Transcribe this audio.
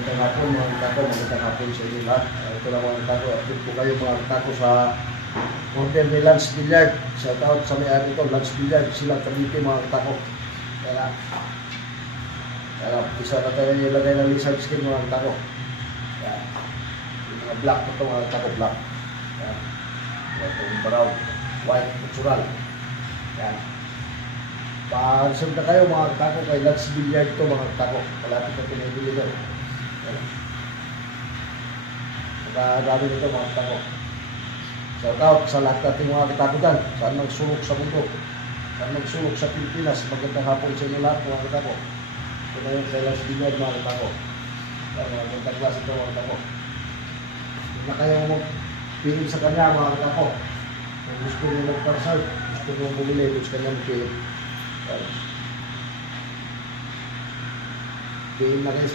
Magandang hapon mga tako, magandang hapon sa inyo lahat. Ito lang mga tako, update po kayo mga tako sa order ni Lance Billiard. Shout out sa may-ari ito, Lance Billiard, silang Cavite mga tako. Kaya isa na tayo ilagay ng lizard skin mga tako. Kaya yung mga black ito mga tako, black. Kaya itong brown, white, natural. Kaya pa-reserve na kayo mga tako kay Lance Billiard ito mga tako. Malapit na pinibili ito. Pagkadami nito mga tako. Shout out sa lahat nating mga katako dyan. Saan magsulok sa mundo. Saan magsulok sa Pilipinas. Magandang hapon sa inyo lahat mga katako. Ito na yung kay Lance Billiard mga katako. Magandang klase ito mga katako. Huwag na kayong magpingin sa kanya mga katako. Kung gusto nyo mag-parsal, gusto nyo bumili, gusto kanya magpingin. Pingin na kayo